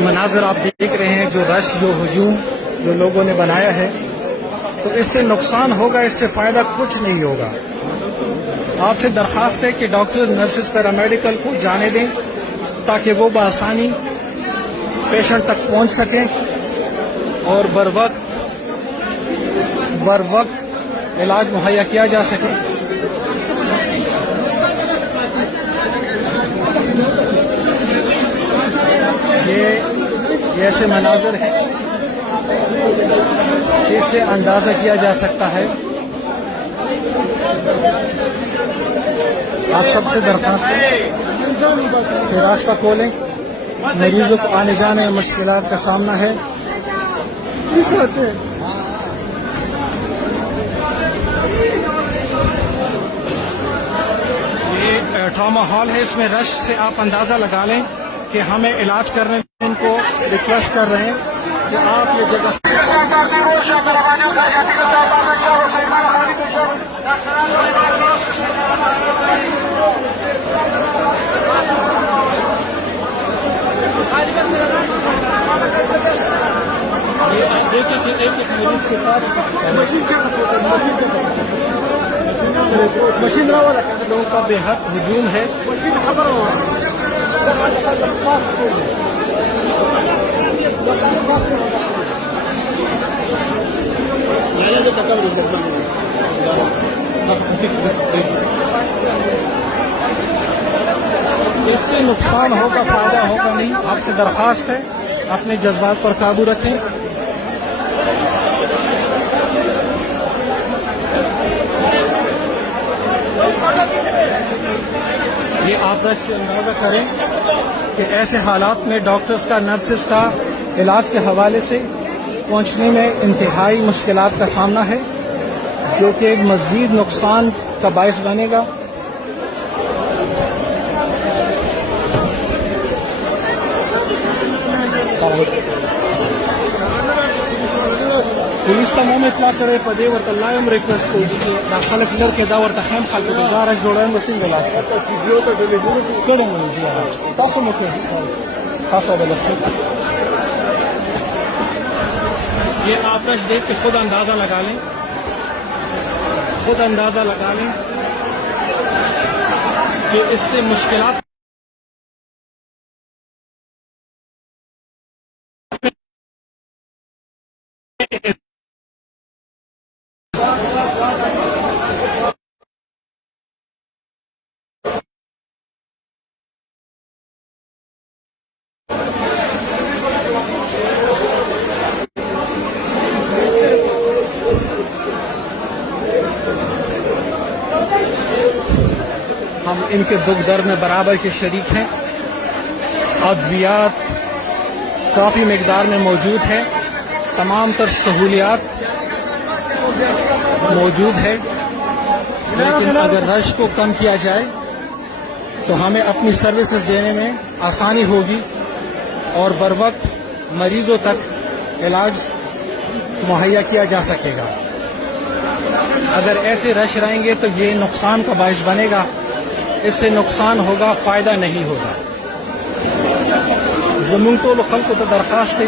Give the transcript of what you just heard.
مناظر آپ دیکھ رہے ہیں، جو رش، جو ہجوم جو لوگوں نے بنایا ہے، تو اس سے نقصان ہوگا، اس سے فائدہ کچھ نہیں ہوگا۔ آپ سے درخواست ہے کہ ڈاکٹر، نرسز، پیرامیڈیکل کو جانے دیں تاکہ وہ بآسانی پیشنٹ تک پہنچ سکیں اور بر وقت علاج مہیا کیا جا سکے۔ یہ ایسے مناظر ہیں، اس سے اندازہ کیا جا سکتا ہے۔ آپ سب سے درخواست ہے کہ راستہ کھولیں، مریضوں کو آنے جانے میں مشکلات کا سامنا ہے۔ یہ ٹراما ہال ہے، اس میں رش سے آپ اندازہ لگا لیں کہ ہمیں علاج کرنے میں ان کو ریکویسٹ کر رہے ہیں کہ آپ یہ جگہ آپ دیکھیں کہ ایک مریض کے ساتھ مشین لوگوں کا بے حد ہجوم ہے۔ اس سے نقصان ہوگا، فائدہ ہوگا نہیں۔ آپ سے درخواست ہے اپنے جذبات پر قابو رکھیں۔ یہ آپ رش سے اندازہ کریں کہ ایسے حالات میں ڈاکٹرز کا، نرسز کا علاج کے حوالے سے پہنچنے میں انتہائی مشکلات کا سامنا ہے، جو کہ ایک مزید نقصان کا باعث بنے گا۔ پولیس کا منہ میں اطلاع کرے پدے ورته الله هم ریکویسټ کوي چې دا خلک لرکې دا ورته هم خلکو ته دا رش جوړوي نو څنګه علاج کړی مو دي تاسو مو کوي تاسو به یہ آپ رش دیکھ کے خود اندازہ لگا لیں، کہ اس سے مشکلات ہم ان کے دکھ درد میں برابر کے شریک ہیں۔ ادویات کافی مقدار میں موجود ہے، تمام تر سہولیات موجود ہے، لیکن اگر رش کو کم کیا جائے تو ہمیں اپنی سروسز دینے میں آسانی ہوگی اور بر وقت مریضوں تک علاج مہیا کیا جا سکے گا۔ اگر ایسے رش رہیں گے تو یہ نقصان کا باعث بنے گا، اس سے نقصان ہوگا، فائدہ نہیں ہوگا۔ زمین کو خلق کو درخواست ہے